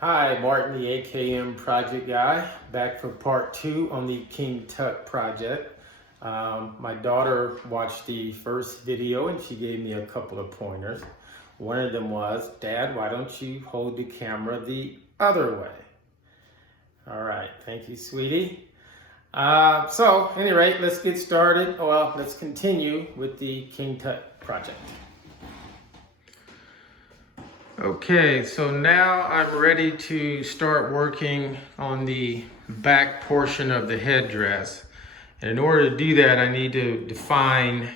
Hi, Martin, the AKM project guy, back for part 2 on the King Tut project. My daughter watched the first video and she gave me a couple of pointers. One of them was, Dad, why don't you hold the camera the other way? All right, thank you, sweetie. So, at any rate, let's get started. Well, let's continue with the King Tut project. Okay, so now I'm ready to start working on the back portion of the headdress. And in order to do that, I need to define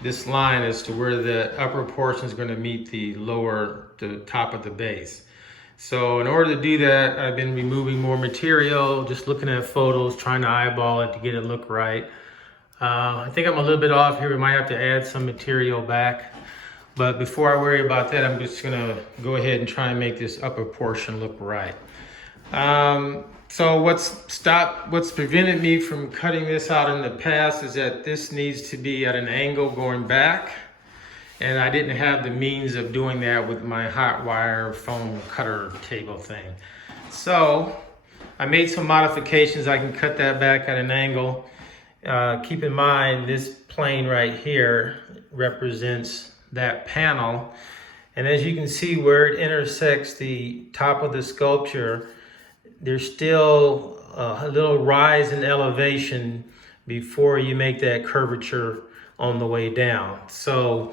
this line as to where the upper portion is going to meet the top of the base. So in order to do that, I've been removing more material, just looking at photos, trying to eyeball it to get it look right. I think I'm a little bit off here. We might have to add some material back. But before I worry about that, I'm just gonna go ahead and try and make this upper portion look right. So what's prevented me from cutting this out in the past is that this needs to be at an angle going back. And I didn't have the means of doing that with my hot wire foam cutter table thing. So I made some modifications. I can cut that back at an angle. Keep in mind, this plane right here represents that panel, and as you can see where it intersects the top of the sculpture, there's still a little rise in elevation before you make that curvature on the way down. So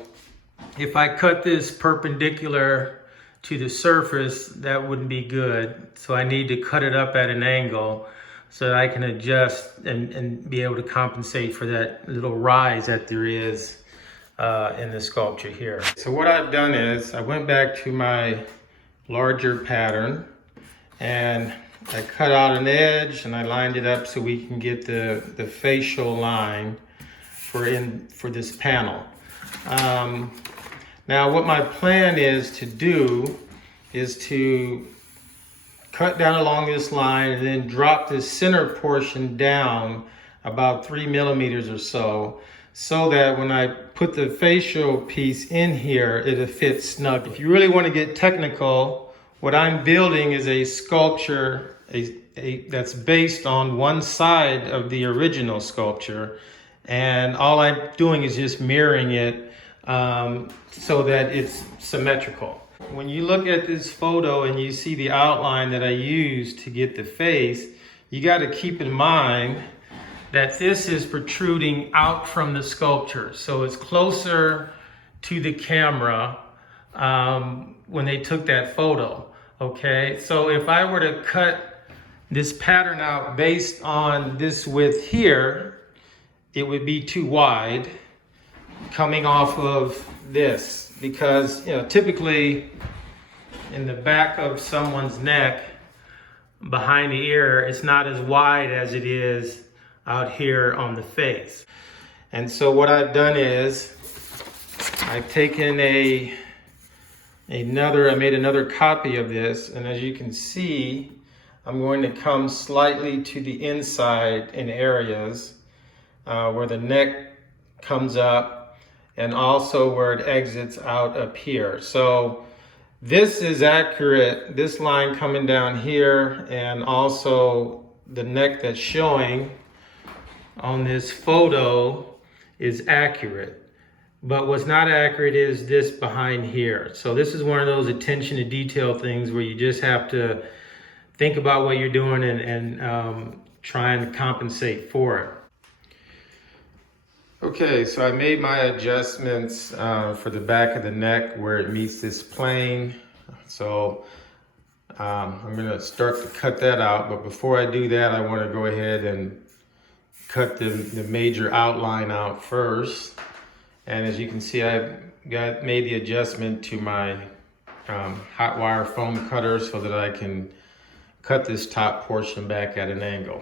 if I cut this perpendicular to the surface, that wouldn't be good. So I need to cut it up at an angle so that I can adjust and be able to compensate for that little rise that there is in the sculpture here. So what I've done is I went back to my larger pattern and I cut out an edge and I lined it up so we can get the facial line for this panel. Now what my plan is to do is to cut down along this line and then drop this center portion down about 3 millimeters or so that when I put the facial piece in here, it'll fit snug. If you really want to get technical, what I'm building is a sculpture that's based on one side of the original sculpture, and all I'm doing is just mirroring it so that it's symmetrical. When you look at this photo and you see the outline that I used to get the face, you got to keep in mind that this is protruding out from the sculpture. So it's closer to the camera when they took that photo, okay? So if I were to cut this pattern out based on this width here, it would be too wide coming off of this, because typically in the back of someone's neck, behind the ear, it's not as wide as it is out here on the face. And so what I've done is I've taken I made another copy of this, and as you can see, I'm going to come slightly to the inside in areas where the neck comes up and also where it exits out up here. So this is accurate, this line coming down here, and also the neck that's showing on this photo is accurate. But what's not accurate is this behind here. So this is one of those attention to detail things where you just have to think about what you're doing and try and compensate for it. Okay, so I made my adjustments for the back of the neck where it meets this plane. So I'm gonna start to cut that out, but before I do that, I wanna go ahead and cut the major outline out first. And as you can see, I've made the adjustment to my hot wire foam cutter so that I can cut this top portion back at an angle.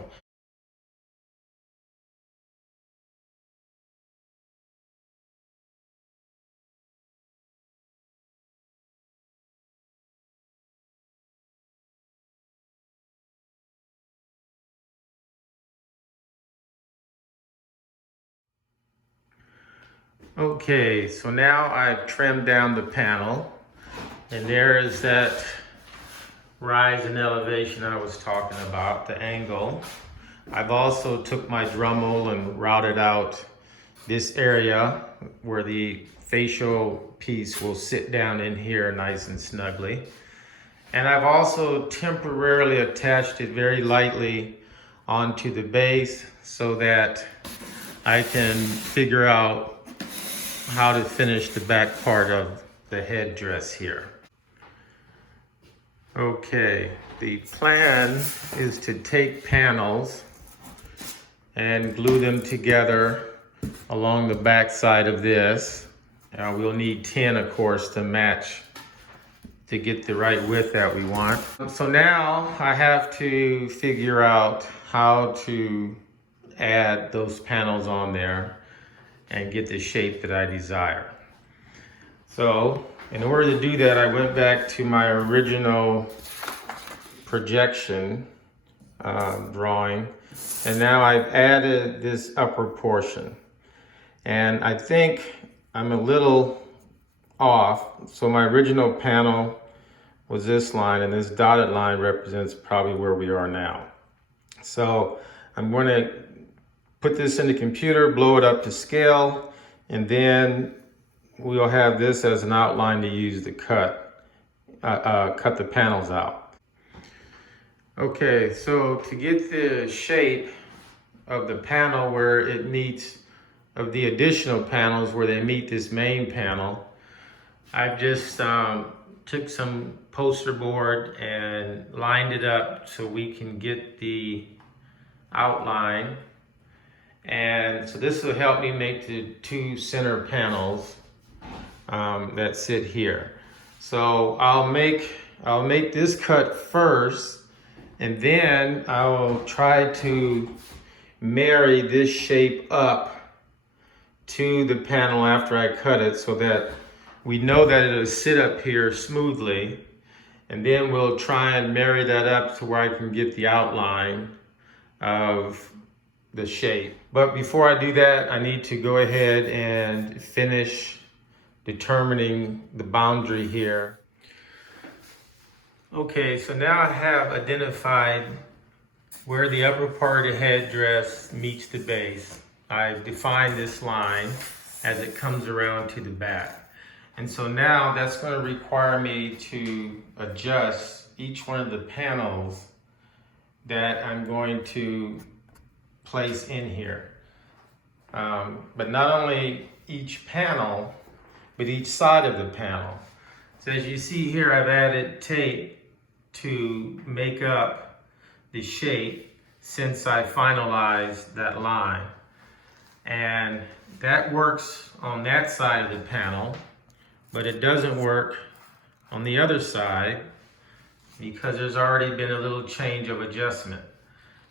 Okay, so now I've trimmed down the panel, and there is that rise in elevation I was talking about, the angle. I've also took my Dremel and routed out this area where the facial piece will sit down in here nice and snugly. And I've also temporarily attached it very lightly onto the base so that I can figure out how to finish the back part of the headdress here. Okay, the plan is to take panels and glue them together along the back side of this. We'll need 10, of course, to match to get the right width that we want. So now I have to figure out how to add those panels on there and get the shape that I desire. So in order to do that, I went back to my original projection drawing, and now I've added this upper portion. And I think I'm a little off. So my original panel was this line, and this dotted line represents probably where we are now. So I'm going to put this in the computer, blow it up to scale, and then we'll have this as an outline to use to cut the panels out. Okay, so to get the shape of the panel where it meets, of the additional panels where they meet this main panel, I've just took some poster board and lined it up so we can get the outline. And so this will help me make the two center panels that sit here. So I'll make this cut first, and then I will try to marry this shape up to the panel after I cut it so that we know that it'll sit up here smoothly, and then we'll try and marry that up to where I can get the outline of the shape. But before I do that, I need to go ahead and finish determining the boundary here. Okay, so now I have identified where the upper part of the headdress meets the base. I've defined this line as it comes around to the back. And so now that's going to require me to adjust each one of the panels that I'm going to place in here. But not only each panel, but each side of the panel. So as you see here, I've added tape to make up the shape since I finalized that line. And that works on that side of the panel, but it doesn't work on the other side because there's already been a little change of adjustment.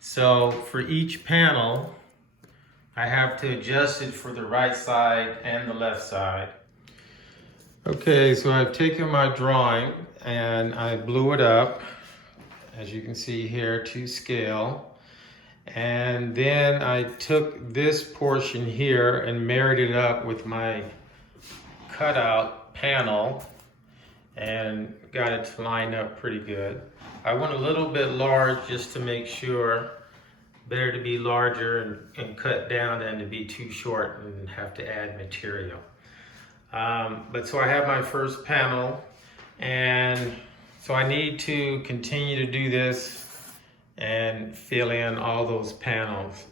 So for each panel, I have to adjust it for the right side and the left side. Okay, so I've taken my drawing and I blew it up, as you can see here, to scale. And then I took this portion here and married it up with my cutout panel and got it to line up pretty good. I went a little bit large just to make sure. Better to be larger and cut down than to be too short and have to add material. But so I have my first panel, and so I need to continue to do this and fill in all those panels.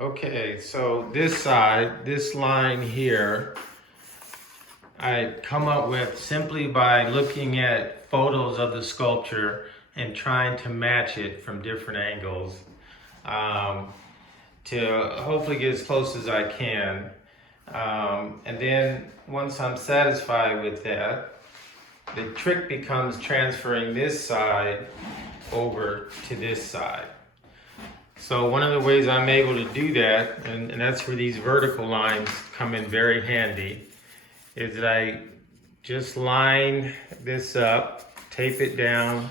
Okay, so this side, this line here, I come up with simply by looking at photos of the sculpture and trying to match it from different angles to hopefully get as close as I can. And then once I'm satisfied with that, the trick becomes transferring this side over to this side. So one of the ways I'm able to do that, and that's where these vertical lines come in very handy, is that I just line this up, tape it down,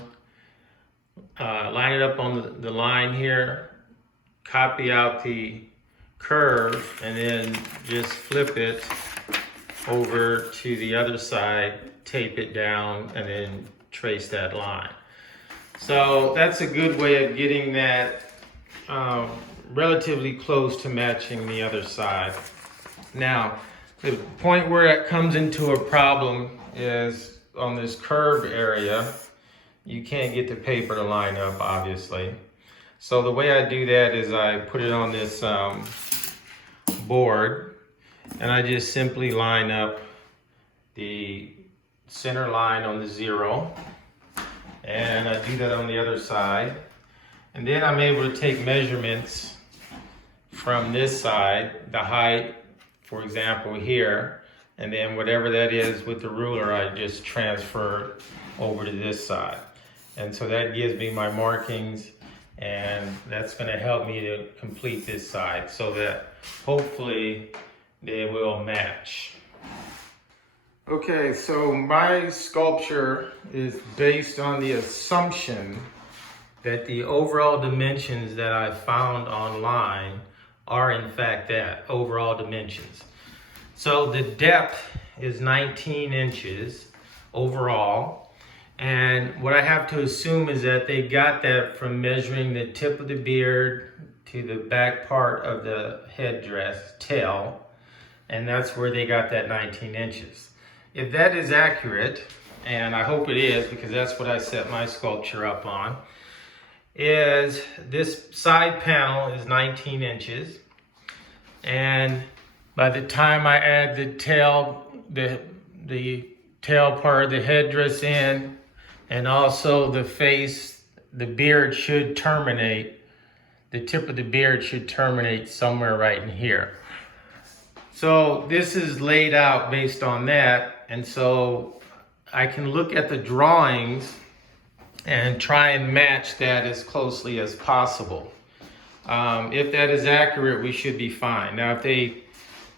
line it up on the line here, copy out the curve, and then just flip it over to the other side tape it down and then trace that line. So that's a good way of getting that relatively close to matching the other side. Now, the point where it comes into a problem is on this curved area, you can't get the paper to line up, obviously. So the way I do that is I put it on this board, and I just simply line up the center line on the 0, and I do that on the other side. And then I'm able to take measurements from this side, the height, for example, here, and then whatever that is with the ruler, I just transfer over to this side. And so that gives me my markings, and that's going to help me to complete this side so that hopefully they will match. Okay, so my sculpture is based on the assumption that the overall dimensions that I found online are in fact that, overall dimensions. So the depth is 19 inches overall, and what I have to assume is that they got that from measuring the tip of the beard to the back part of the headdress, tail, and that's where they got that 19 inches. If that is accurate, and I hope it is because that's what I set my sculpture up on, is this side panel is 19 inches, and by the time I add the tail, the tail part of the headdress in, and also the face, the beard should terminate, the tip of the beard should terminate somewhere right in here. So this is laid out based on that, and so I can look at the drawings and try and match that as closely as possible. If that is accurate, we should be fine. Now, if they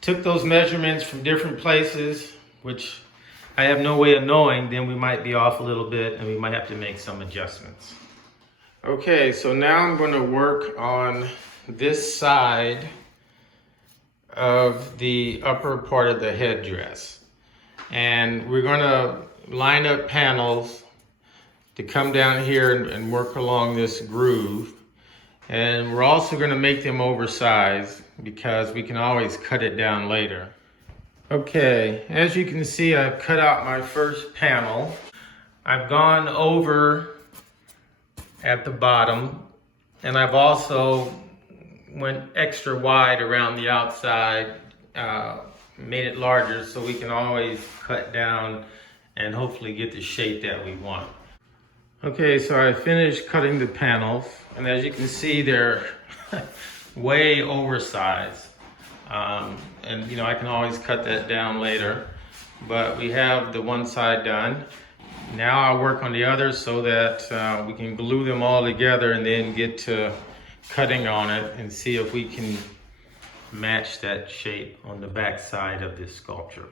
took those measurements from different places, which I have no way of knowing, then we might be off a little bit and we might have to make some adjustments. Okay, so now I'm going to work on this side of the upper part of the headdress. And we're going to line up panels to come down here and work along this groove. And we're also going to make them oversized because we can always cut it down later. Okay, as you can see, I've cut out my first panel. I've gone over at the bottom, and I've also went extra wide around the outside, made it larger so we can always cut down and hopefully get the shape that we want. Okay, so I finished cutting the panels, and as you can see, they're way oversized. And you know, I can always cut that down later, but we have the one side done. Now I'll work on the other so that we can glue them all together and then get to cutting on it and see if we can match that shape on the back side of this sculpture.